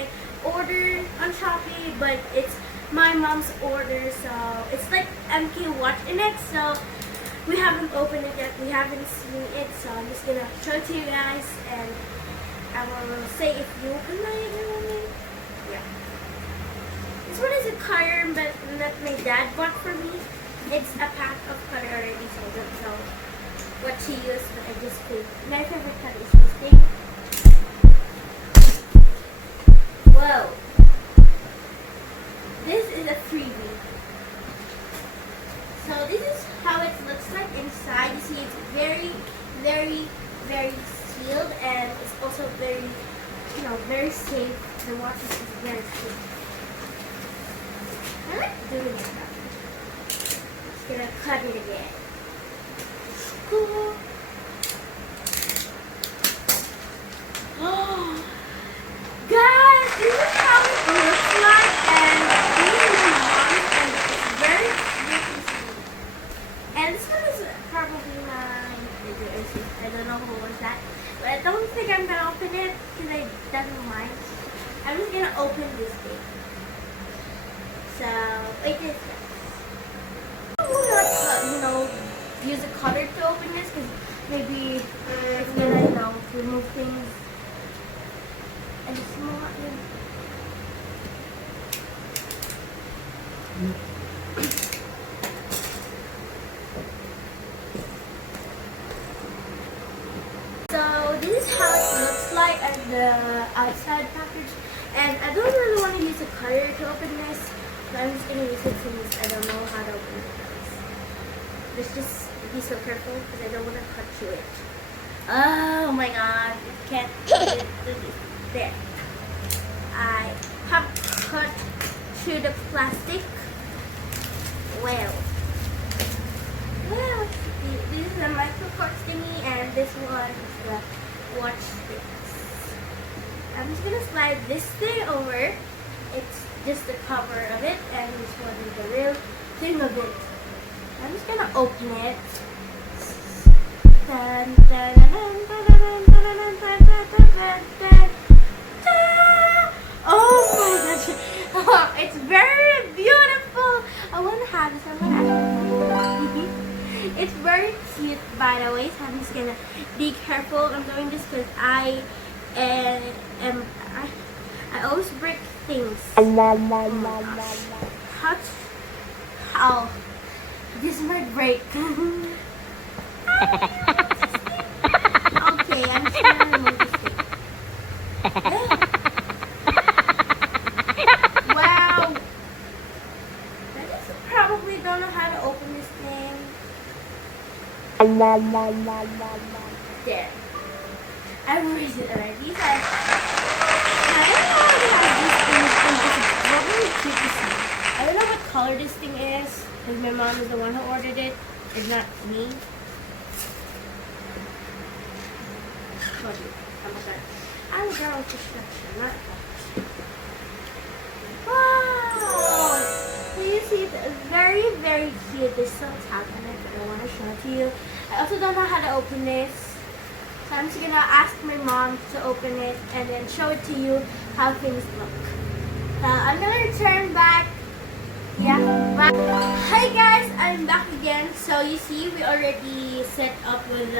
I ordered on Shopee, but it's my mom's order, so it's like MK watch in it. So we haven't opened it yet. We haven't seen it, so I'm just gonna show it to you guys, and I will say if you open my yeah. This one is a cutter that my dad bought for me. It's a pack of cutter already, so I don't know what to use, but I just think my favorite cutter is this thing. Whoa. This is a freebie. So this is how it looks like inside. You see it's very, very, very sealed, and it's also very, very safe. The watch is very safe. I like doing it now. Just gonna cut it again. Cool. Oh, guys, this is how it looks like, and this is my mom's, and it's very sweet. And this one is probably mine. I don't know who was that, but I don't think I'm gonna open it because I don't mind. I'm just gonna open this thing. So wait this. I don't want to, use a cutter to open this because maybe it's gonna, remove things. And it's not. So this is how it looks like at the outside package, and I don't really want to use a cutter to open this, but I'm just gonna use it since I don't know how to open it. Let's just be so careful because I don't want to cut through it. Oh my god, it can't cut it there. I have cut through the plastic. Well, this is a microcord thingy, and this one is the watch things. I'm just gonna slide this thing over. It's just the cover of it, and this one is the real thing of it. I'm just gonna open it. Dun, dun, dun, dun, dun, dun, dun, dun, dun, dun, dun. Oh my gosh, it's very beautiful. I want to have this. It's very cute, by the way. So I'm just gonna be careful. I'm doing this because I always break things. Oh my gosh. How? This might break. Okay, I'm just gonna remove this thing. Wow. I just probably don't know how to open this thing. There. I erased it already. So I don't know how to have these things. It's really cute to see. I don't know what color this thing is, because my mom is the one who ordered it. It's not me. I'm a girl with construction, not wow! So you see, it's very, very cute. There's some tag on it that I want to show it to you. I also don't know how to open this. So I'm just going to ask my mom to open it and then show it to you how things look. I'm going to return back. Yeah, back. Hi guys, I'm back again. So you see, we already set up with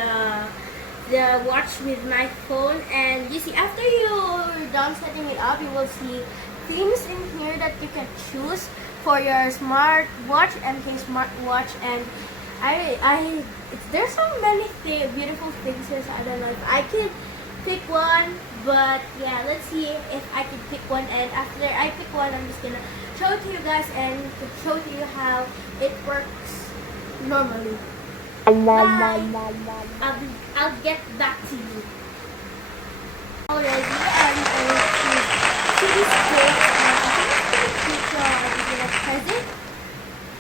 the watch with my phone, and you see, after you're done setting it up, you will see things in here that you can choose for your smartwatch, MK smartwatch, and there's so many beautiful things here, so I don't know if I can pick one, but yeah, let's see if I can pick one, and after I pick one, I'm just gonna show it to you guys and show to you how it works normally. Bye. I'll get back to you. Already, and I will choose this cake, and I think it's pretty cute, so I'm gonna press it.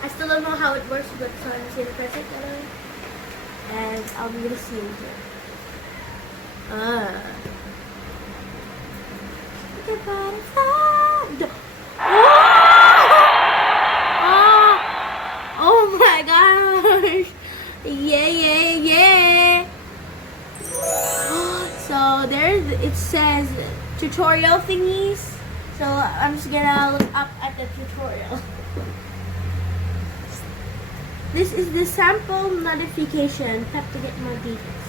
I still don't know how it works, but so I'm just gonna press it, and I'll be able to see it here. Look at that. Oh my gosh! Yeah! So it says tutorial thingies. So I'm just gonna look up at the tutorial. This is the sample notification. Tap to get more details.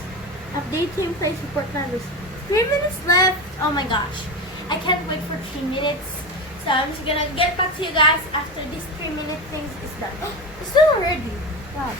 Updating place report values. 3 minutes left. Oh my gosh. I can't wait for 3 minutes. So I'm just gonna get back to you guys after this 3-minute thing is done. Oh, it's still ready. Wow.